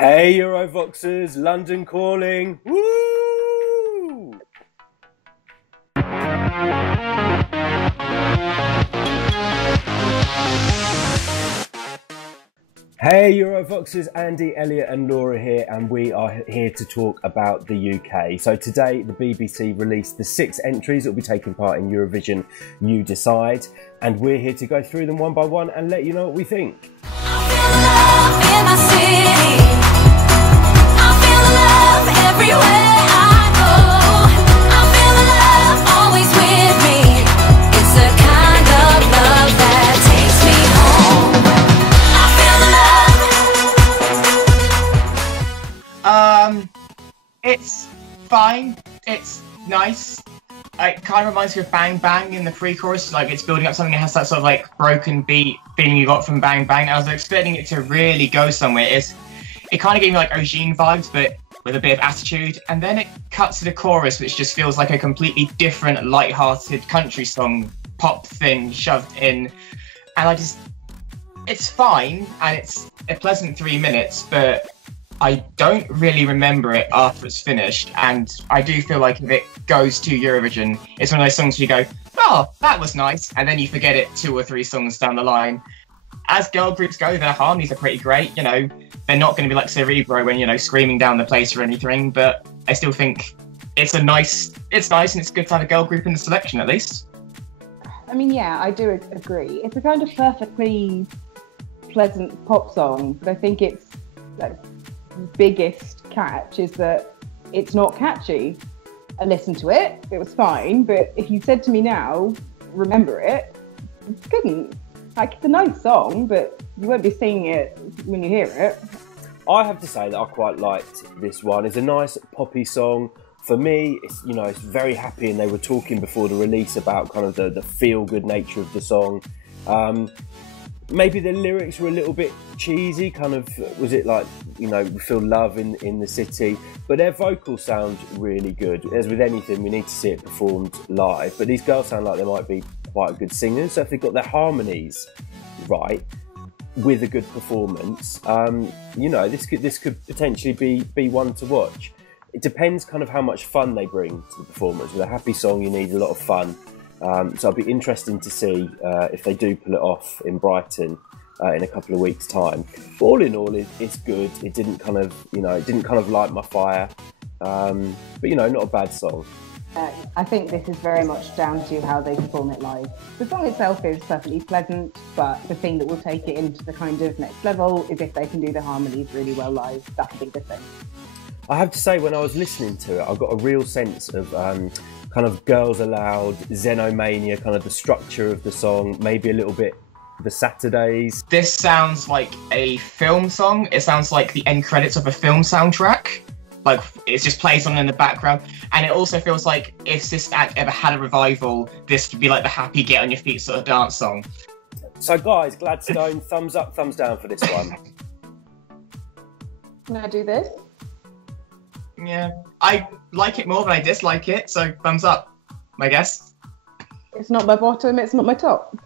Hey Eurovoxers, London calling. Woo! Hey Eurovoxers, Andy, Elliot and Laura here, and we are here to talk about the UK. So today the BBC released the 6 entries that will be taking part in Eurovision You Decide, and we're here to go through them one by one and let you know what we think. I feel love in my city. I feel love everywhere I go. I feel love always with me. It's the kind of love that takes me home. I feel love. It's fine. It's nice. It kind of reminds me of Bang Bang in the pre-chorus. Like, it's building up something that has that sort of like broken beat feeling you got from Bang Bang. I was expecting it to really go somewhere. It kind of gave me like Eugene vibes, but with a bit of attitude. And then it cuts to the chorus, which just feels like a completely different, light-hearted country song pop thing shoved in. And it's fine, and it's a pleasant 3 minutes, but I don't really remember it after it's finished, and I do feel like if it goes to Eurovision, it's one of those songs where you go, oh, that was nice, and then you forget it 2 or 3 songs down the line. As girl groups go, their harmonies are pretty great, you know, they're not going to be like Cerebro when, you know, screaming down the place or anything, but I still think it's nice and it's good to have a girl group in the selection at least. I mean, yeah, I do agree. It's a kind of perfectly pleasant pop song, but I think it's like biggest catch is that it's not catchy. I listened to it, it was fine, but if you said to me now, remember it, I couldn't. Like, it's a nice song, but you won't be singing it when you hear it. I have to say that I quite liked this one. It's a nice poppy song. For me, it's, you know, it's very happy, and they were talking before the release about kind of the feel-good nature of the song. Maybe the lyrics were a little bit cheesy, kind of, was it like, you know, we feel love in the city, but their vocals sound really good. As with anything, we need to see it performed live, but these girls sound like they might be quite good singers, so if they've got their harmonies right, with a good performance, you know, this could potentially be one to watch. It depends kind of how much fun they bring to the performance. With a happy song, you need a lot of fun. So it'll be interesting to see if they do pull it off in Brighton in a couple of weeks' time. But all in all, it's good. It didn't kind of light my fire, but you know, not a bad song. I think this is very much down to how they perform it live. The song itself is perfectly pleasant, but the thing that will take it into the kind of next level is if they can do the harmonies really well live. That's a big difference. I have to say, when I was listening to it, I got a real sense of kind of Girls Aloud, Xenomania, kind of the structure of the song, maybe a little bit the Saturdays. This sounds like a film song. It sounds like the end credits of a film soundtrack. Like, it just plays on in the background. And it also feels like if this act ever had a revival, this could be like the happy get on your feet sort of dance song. So guys, Gladstone, thumbs up, thumbs down for this one. Can I do this? Yeah, I like it more than I dislike it, so thumbs up, I guess. It's not my bottom, it's not my top.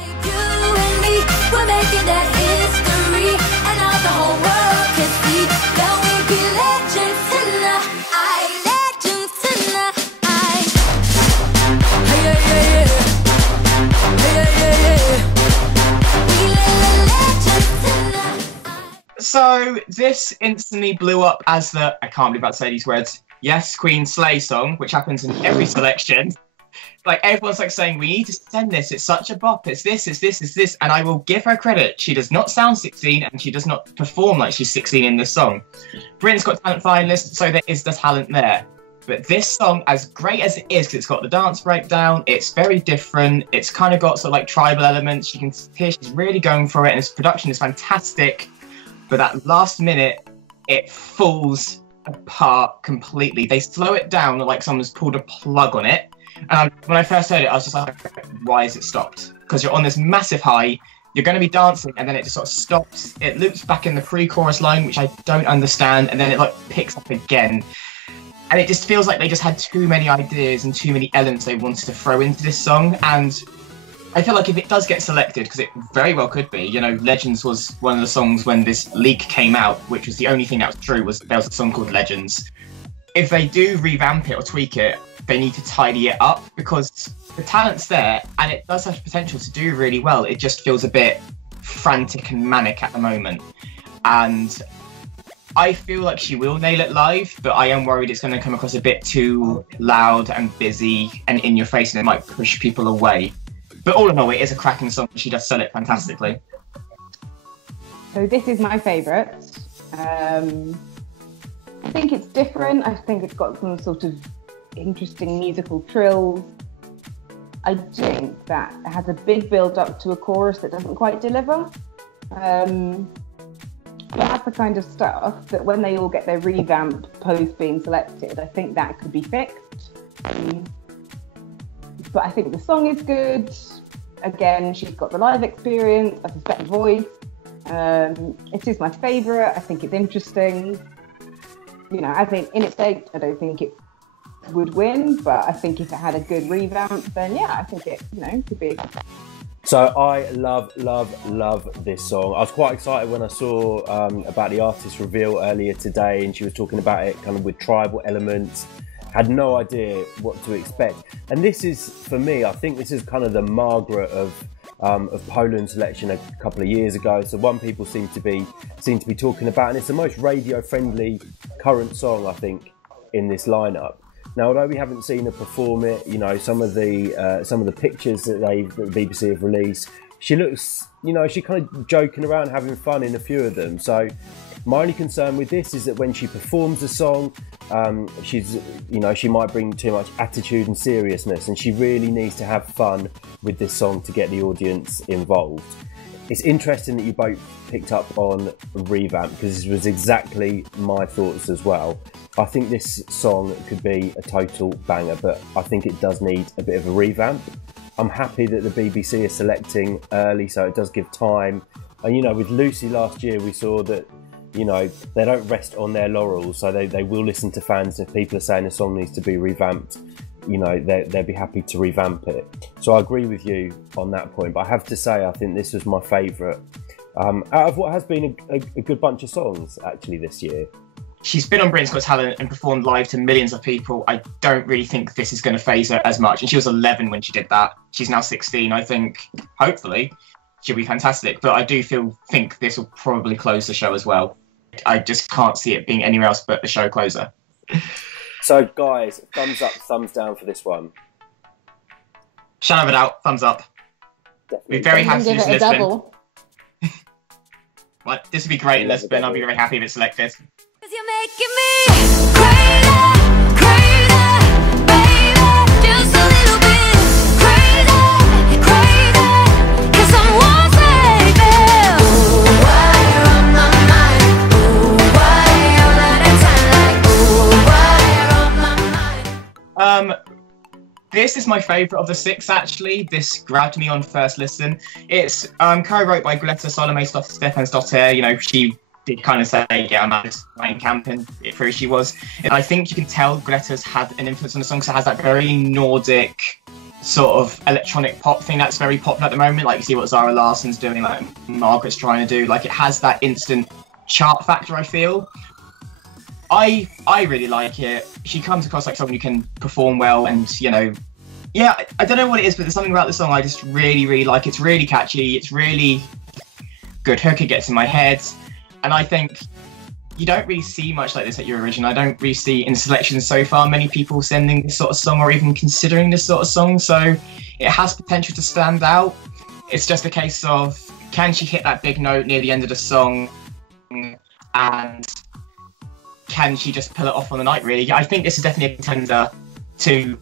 like you and me, we're making that history, and now the whole world can see that we be legends tonight. Legends tonight. Hey, yeah, yeah, yeah. Hey, yeah, yeah, yeah. We legends tonight. So this instantly blew up as the, I can't believe I'm about to say these words, Yes Queen Slay song, which happens in every selection. Like, everyone's like saying, we need to send this, it's such a bop, it's this, it's this, it's this, and I will give her credit. She does not sound 16, and she does not perform like she's 16 in this song. Britain's Got Talent finalist, so there is the talent there. But this song, as great as it is, because it's got the dance breakdown, it's very different, it's kind of got sort of like tribal elements, you can hear she's really going for it, and its production is fantastic. But that last minute, it falls apart completely. They slow it down like someone's pulled a plug on it. And when I first heard it, I was just like, why is it stopped? Because you're on this massive high, you're going to be dancing, and then it just sort of stops. It loops back in the pre-chorus line, which I don't understand, and then it like picks up again. And it just feels like they just had too many ideas and too many elements they wanted to throw into this song. And I feel like if it does get selected, because it very well could be, you know, Legends was one of the songs when this leak came out, which was the only thing that was true, was there was a song called Legends. If they do revamp it or tweak it, they need to tidy it up, because the talent's there and it does have potential to do really well. It just feels a bit frantic and manic at the moment. And I feel like she will nail it live, but I am worried it's going to come across a bit too loud and busy and in your face, and it might push people away. But all in all, it is a cracking song. She does sell it fantastically. So this is my favourite. I think it's different. I think it's got some sort of interesting musical trills. I think that it has a big build up to a chorus that doesn't quite deliver. That's the kind of stuff that when they all get their revamp post being selected, I think that could be fixed. But I think the song is good. Again, she's got the live experience, I suspect the voice. It is my favourite. I think it's interesting. You know, I think in its state, I don't think it would win, but I think if it had a good revamp, then yeah, I think it, you know, could be. So I love this song. I was quite excited when I saw about the artist reveal earlier today, and she was talking about it kind of with tribal elements. Had no idea what to expect. And this is, for me, I think this is kind of the Margaret of Poland's selection a couple of years ago. So one people seem to be talking about, and it's the most radio-friendly current song, I think, in this lineup. Now, although we haven't seen her perform it, you know, some of the pictures that the BBC have released, she looks, you know, she kind of joking around, having fun in a few of them. So my only concern with this is that when she performs a song, she's, you know, she might bring too much attitude and seriousness, and she really needs to have fun with this song to get the audience involved. It's interesting that you both picked up on revamp, because this was exactly my thoughts as well. I think this song could be a total banger, but I think it does need a bit of a revamp. I'm happy that the BBC is selecting early, so it does give time. And, you know, with Lucy last year, we saw that, you know, they don't rest on their laurels, so they will listen to fans. If people are saying a song needs to be revamped, you know, they'd be happy to revamp it. So I agree with you on that point, but I have to say I think this was my favourite out of what has been a good bunch of songs actually this year. She's been on Britain's Got Talent and performed live to millions of people. I don't really think this is going to phase her as much. And she was 11 when she did that. She's now 16. I think, hopefully, she'll be fantastic. But I do think this will probably close the show as well. I just can't see it being anywhere else but the show closer. So, guys, thumbs up, thumbs down for this one. Shadow of a doubt, thumbs up. Definitely. Be very happy to Give use it a Lisbon. double. What? This would be great in Lisbon. I'll be very happy if it's selected. 'Cause you're making me crazy, crazy, baby, just a little bit crazy, crazy, 'cause I'm one baby. Ooh, why you're on my mind? Ooh, why all at a time? Like, ooh, why you're on my mind? This is my favourite of the six, actually. This grabbed me on first listen. It's co-wrote by Greta Salome Stefansdottir. You know, she did kind of say, yeah, I'm at this playing camp, and it through she was. And I think you can tell Greta's had an influence on the song, so it has that very Nordic sort of electronic pop thing that's very popular at the moment. Like, you see what Zara Larsson's doing, like Margaret's trying to do. Like, it has that instant chart factor, I feel. I really like it. She comes across like someone who can perform well, and, you know, yeah, I don't know what it is, but there's something about the song I just really like. It's really catchy. It's really good hook. It gets in my head. And I think you don't really see much like this at Eurovision. I don't really see in selections so far many people sending this sort of song or even considering this sort of song. So it has potential to stand out. It's just a case of, can she hit that big note near the end of the song, and can she just pull it off on the night, really? I think this is definitely a contender to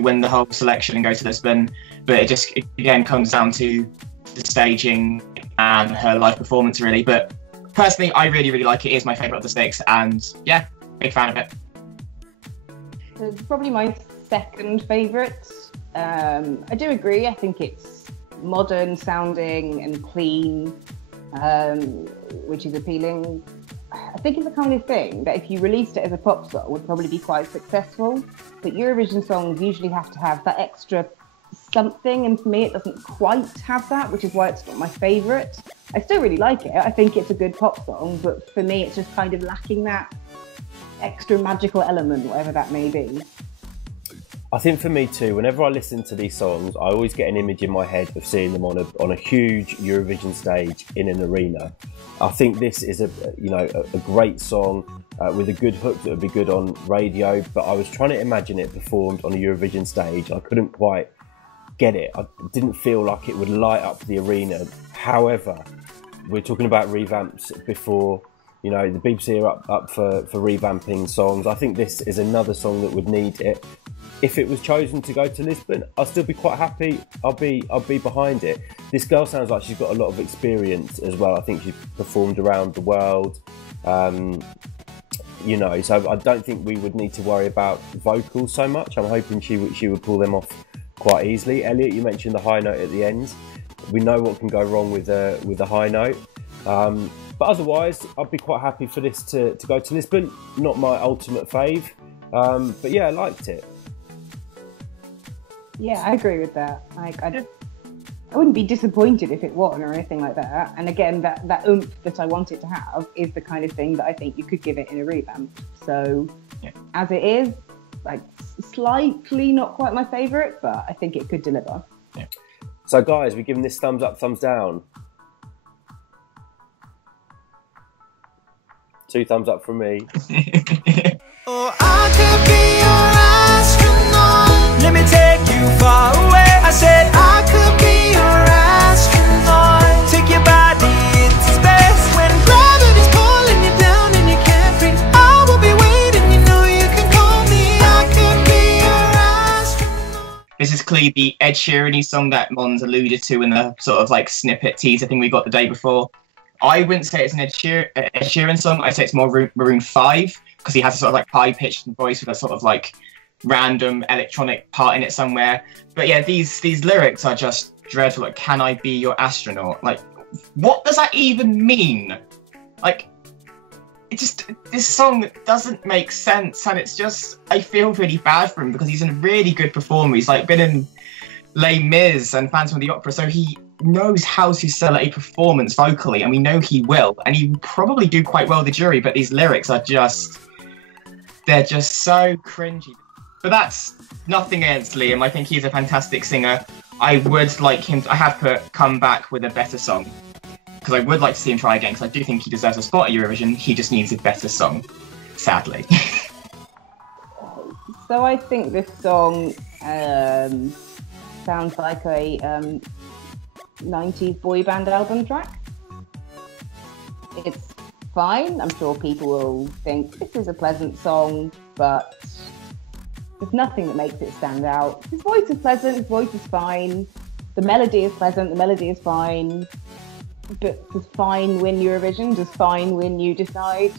win the whole selection and go to Lisbon. But it again comes down to the staging and her live performance, really. But personally, I really like it. It is my favourite of the six, and yeah, big fan of it. It's probably my second favourite. I do agree. I think it's modern sounding and clean, which is appealing. I think it's the kind of thing that if you released it as a pop song would probably be quite successful. But Eurovision songs usually have to have that extra something, and for me it doesn't quite have that, which is why it's not my favourite. I still really like it. I think it's a good pop song, but for me it's just kind of lacking that extra magical element, whatever that may be. I think for me too, whenever I listen to these songs, I always get an image in my head of seeing them on a huge Eurovision stage in an arena. I think this is a great song with a good hook that would be good on radio, but I was trying to imagine it performed on a Eurovision stage. I couldn't quite get it. I didn't feel like it would light up the arena. However, we're talking about revamps before. You know, the BBC are up for revamping songs. I think this is another song that would need it. If it was chosen to go to Lisbon, I'll still be quite happy. I'll be behind it. This girl sounds like she's got a lot of experience as well. I think she's performed around the world. You know, so I don't think we would need to worry about vocals so much. I'm hoping she would pull them off quite easily. Elliot, you mentioned the high note at the end. We know what can go wrong with the high note. But otherwise, I'd be quite happy for this to go to Lisbon. Not my ultimate fave, but yeah, I liked it. Yeah, I agree with that. Like, I wouldn't be disappointed if it won or anything like that. And again, that oomph that I want it to have is the kind of thing that I think you could give it in a revamp. So, as it is, like, slightly not quite my favourite, but I think it could deliver. Yeah. So, guys, we're giving this thumbs up, thumbs down. 2 thumbs up from me. Oh, I could be your astronaut. Let me take you far away. I said I could be your astronaut. Take your body into space. When gravity's pulling you down and you can't breathe, I will be waiting. You know you can call me. I could be your astronaut. This is clearly the Ed Sheeran-y song that Mons alluded to in the sort of like snippet teaser thing we got the day before. I wouldn't say it's an Ed Sheeran song. I'd say it's more Maroon 5, because he has a sort of like high-pitched voice with a sort of like random electronic part in it somewhere. But yeah, these lyrics are just dreadful. Like, can I be your astronaut? Like, what does that even mean? Like, this song doesn't make sense, and it's just, I feel really bad for him because he's a really good performer. He's like been in Les Mis and Phantom of the Opera, so he knows how to sell a performance vocally, and we know he will, and he will probably do quite well the jury, but these lyrics are they're just so cringy. But that's nothing against Liam. I think he's a fantastic singer. I would like him I have come back with a better song, because I would like to see him try again, because I do think he deserves a spot at Eurovision. He just needs a better song, sadly. So I think this song sounds like a 90s boy band album track. It's fine. I'm sure people will think this is a pleasant song, but there's nothing that makes it stand out. His voice is pleasant, his voice is fine, the melody is pleasant, the melody is fine, but does fine win Eurovision? Does fine win You Decide?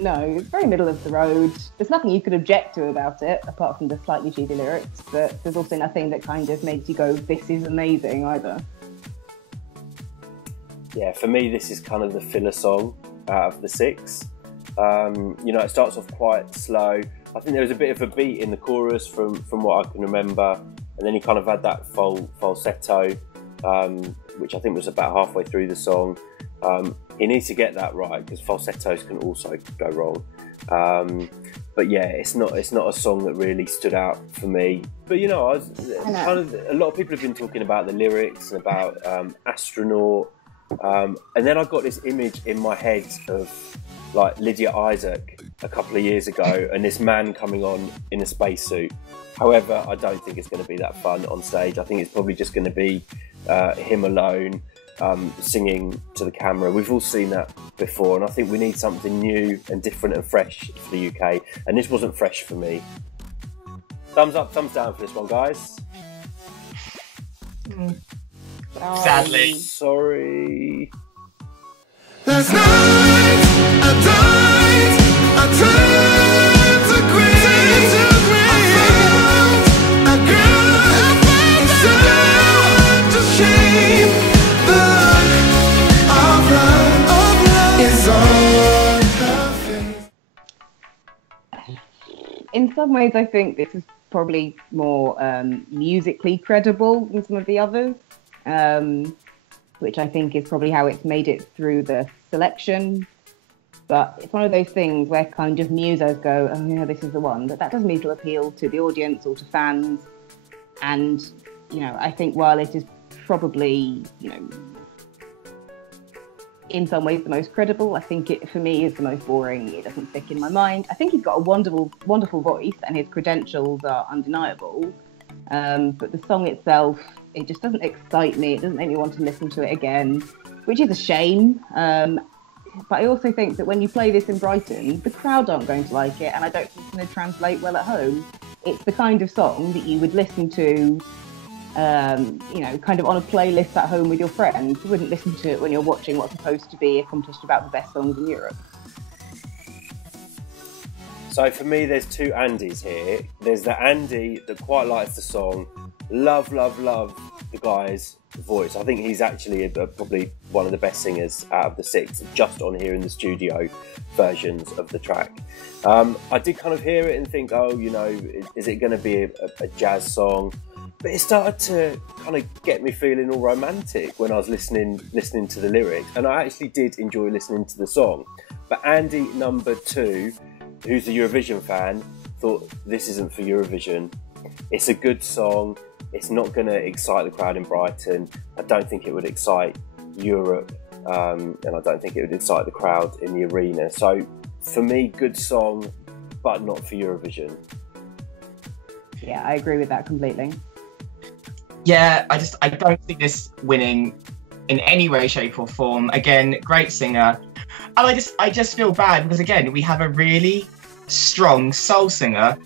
No, it's very middle of the road. There's nothing you could object to about it, apart from the slightly cheesy lyrics, but there's also nothing that kind of makes you go, this is amazing either. Yeah, for me, this is kind of the filler song out of the 6. You know, it starts off quite slow. I think there was a bit of a beat in the chorus from what I can remember, and then he kind of had that falsetto, which I think was about halfway through the song. He needs to get that right, because falsettos can also go wrong. But yeah, it's not a song that really stood out for me. But you know, a lot of people have been talking about the lyrics and about astronaut. And then I got this image in my head of like Lydia Isaac a couple of years ago, and this man coming on in a spacesuit. However, I don't think it's going to be that fun on stage. I think it's probably just going to be him alone, singing to the camera. We've all seen that before, and I think we need something new and different and fresh for the UK, and this wasn't fresh for me. Thumbs up, thumbs down for this one, guys. Sadly. Sorry. Last night, I died, I turned to green. I found a girl, it's such a shame. The look of love is on her face. In some ways, I think this is probably more musically credible than some of the others, which I think is probably how it's made it through the selection. But it's one of those things where kind of musos go, oh yeah, this is the one, but that doesn't mean to appeal to the audience or to fans. And, you know, I think while it is probably, you know, in some ways the most credible, I think it, for me, is the most boring. It doesn't stick in my mind. I think he's got a wonderful voice and his credentials are undeniable. But the song itself, it just doesn't excite me. It doesn't make me want to listen to it again, which is a shame. But I also think that when you play this in Brighton, the crowd aren't going to like it, and I don't think it's going to translate well at home. It's the kind of song that you would listen to, you know, kind of on a playlist at home with your friends. You wouldn't listen to it when you're watching what's supposed to be a competition about the best songs in Europe. So for me, there's two Andys here. There's the Andy that quite likes the song, love the guy's voice. I think he's actually probably one of the best singers out of the six, just on here in the studio versions of the track. I did kind of hear it and think, oh, you know, is it going to be a jazz song? But it started to kind of get me feeling all romantic when I was listening to the lyrics, and I actually did enjoy listening to the song. But Andy number 2, who's the Eurovision fan, thought this isn't for Eurovision. It's a good song. It's not going to excite the crowd in Brighton. I don't think it would excite Europe, and I don't think it would excite the crowd in the arena. So for me, good song, but not for Eurovision. Yeah, I agree with that completely. Yeah, I don't see this winning in any way, shape or form. Again, great singer. And I just feel bad because, again, we have a really strong soul singer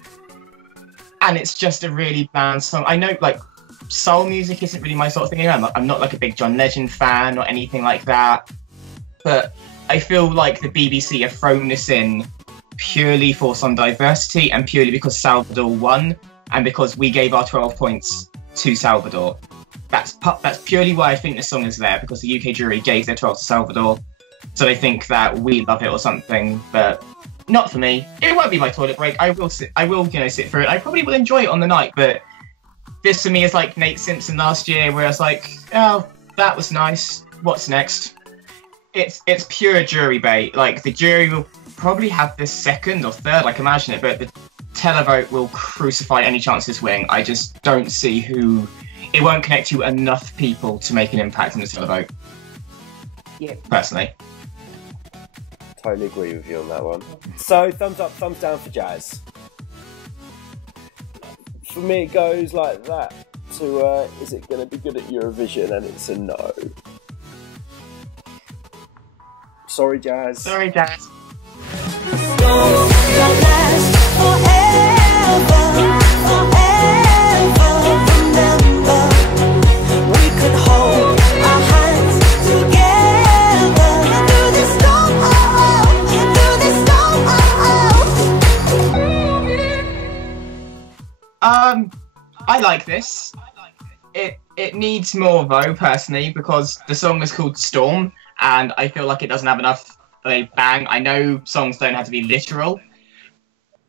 and it's just a really bland song. I know, like, soul music isn't really my sort of thing. I'm not like a big John Legend fan or anything like that. But I feel like the BBC have thrown this in purely for some diversity and purely because Salvador won and because we gave our 12 points to Salvador. That's purely why I think this song is there, because the UK jury gave their 12 to Salvador. So they think that we love it or something, but not for me. It won't be my toilet break. I will sit through it. I probably will enjoy it on the night, but this for me is like Nate Simpson last year, where I was like, oh, that was nice. What's next? It's pure jury bait. Like, the jury will probably have this second or third, I can imagine it, but the televote will crucify any chance of this winning. I just don't see who. It won't connect to enough people to make an impact in the televote. Yeah. Personally. Totally agree with you on that one. So, thumbs up, thumbs down for Jazz. For me, it goes like that to, is it going to be good at Eurovision? And it's a no. Sorry, Jazz. Sorry, Jazz. I like this. It needs more though, personally, because the song is called Storm, and I feel like it doesn't have enough of a bang. I know songs don't have to be literal,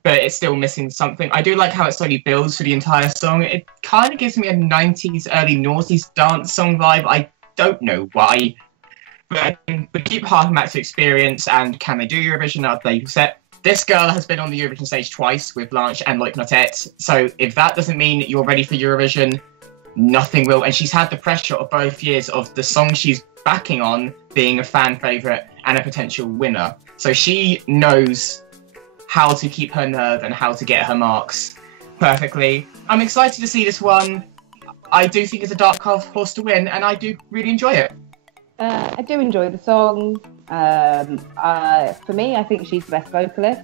but it's still missing something. I do like how it slowly builds for the entire song. It kind of gives me a 90s, early noughties dance song vibe. I don't know why, but keep harking back to experience and can they do Eurovision? I'll play set. This girl has been on the Eurovision stage twice with Blanche and Loic Notet, so if that doesn't mean you're ready for Eurovision, nothing will. And she's had the pressure of both years of the song she's backing on being a fan favourite and a potential winner. So she knows how to keep her nerve and how to get her marks perfectly. I'm excited to see this one. I do think it's a dark horse to win, and I do really enjoy it. I do enjoy the song. For me, I think she's the best vocalist.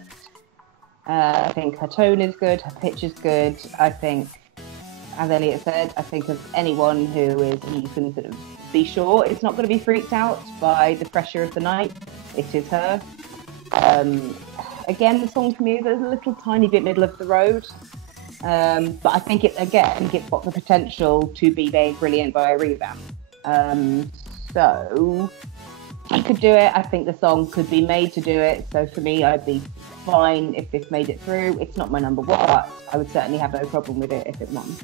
I think her tone is good, her pitch is good. I think, as Elliot said, I think of anyone who you can sort of be sure it's not going to be freaked out by the pressure of the night. It is her. Again, the song for me is a little tiny bit middle of the road. But I think it's got the potential to be very brilliant by a revamp. So, could do it. I think the song could be made to do it. So for me, I'd be fine if this made it through. It's not my number one, but I would certainly have no problem with it if it won.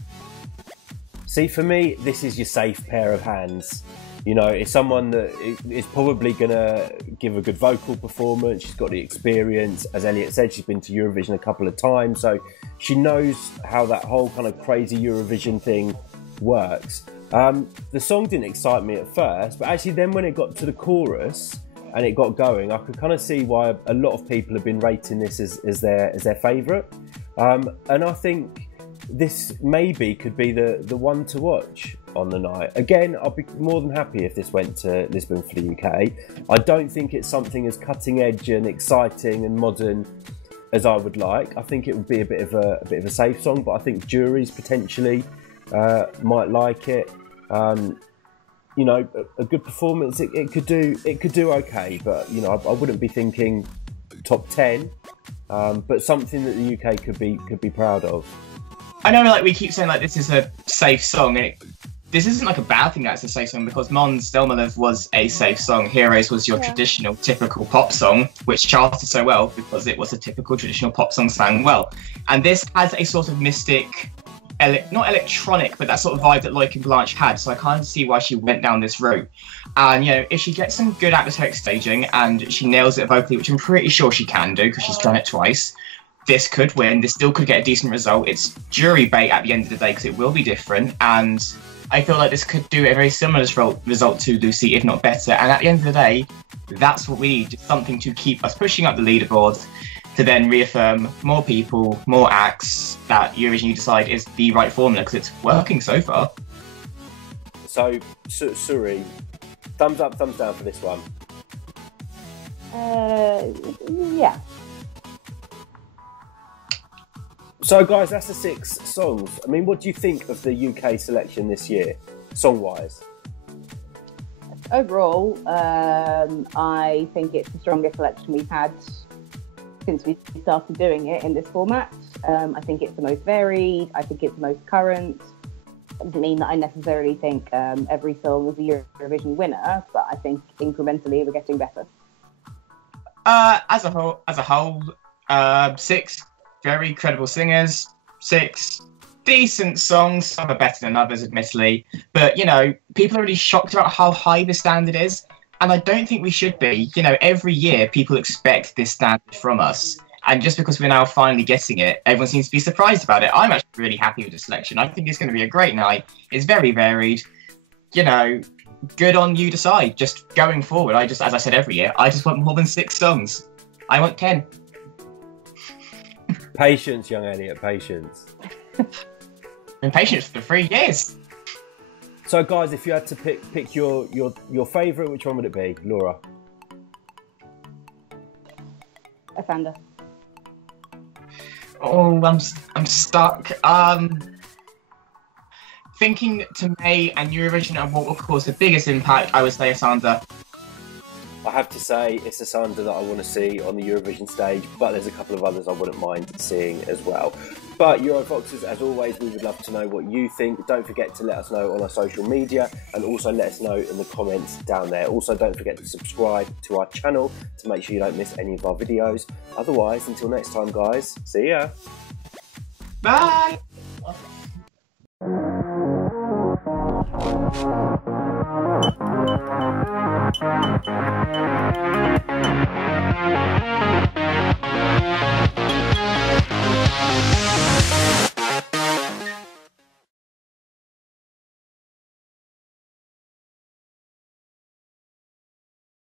See, for me, this is your safe pair of hands. You know, it's someone that is probably going to give a good vocal performance. She's got the experience. As Elliot said, she's been to Eurovision a couple of times, so she knows how that whole kind of crazy Eurovision thing works. The song didn't excite me at first, but actually then when it got to the chorus and it got going, I could kind of see why a lot of people have been rating this as their favourite. And I think this maybe could be the one to watch on the night. Again, I'd be more than happy if this went to Lisbon for the UK. I don't think it's something as cutting edge and exciting and modern as I would like. I think it would be a bit of a safe song, but I think juries potentially might like it. You know, a good performance, it could do okay, but you know, I wouldn't be thinking top 10. But something that the UK could be proud of. I know, like, we keep saying like this is a safe song, and this isn't like a bad thing that it's a safe song, because Mons Delmalev was a safe song. Heroes was your traditional, typical pop song, which charted so well because it was a typical traditional pop song sang well. And this has a sort of mystic, not electronic, but that sort of vibe that Loic and Blanche had. So I can't see why she went down this route. And, you know, if she gets some good atmospheric staging and she nails it vocally, which I'm pretty sure she can do because she's done it twice, this could win. This still could get a decent result. It's jury bait at the end of the day because it will be different. And I feel like this could do a very similar result to Lucy, if not better. And at the end of the day, that's what we need. Just something to keep us pushing up the leaderboard, to then reaffirm more people, more acts, that Eurovision You Decide is the right formula because it's working so far. So, Suri, thumbs up, thumbs down for this one? Yeah. So, guys, that's the 6 songs. I mean, what do you think of the UK selection this year, song-wise? Overall, I think it's the strongest selection we've had since we started doing it in this format. I think it's the most varied. I think it's the most current. That doesn't mean that I necessarily think every song is a Eurovision winner, but I think incrementally we're getting better. As a whole, 6 very credible singers, 6 decent songs. Some are better than others, admittedly. But, you know, people are really shocked about how high the standard is. And I don't think we should be. You know, every year people expect this standard from us. And just because we're now finally getting it, everyone seems to be surprised about it. I'm actually really happy with the selection. I think it's going to be a great night. It's very varied. You know, good on You Decide. Just going forward, as I said every year, I just want more than 6 songs. I want 10. Patience, young Elliot, patience. Been patient for 3 years. So, guys, if you had to pick your favourite, which one would it be, Laura? Asanda. Oh, I'm stuck. Thinking to May and Eurovision and what will cause the biggest impact, I would say Asanda. I have to say it's Asanda that I want to see on the Eurovision stage, but there's a couple of others I wouldn't mind seeing as well. But Eurovoxers, as always, we would love to know what you think. Don't forget to let us know on our social media, and also let us know in the comments down there. Also, don't forget to subscribe to our channel to make sure you don't miss any of our videos. Otherwise, until next time, guys, see ya. Bye!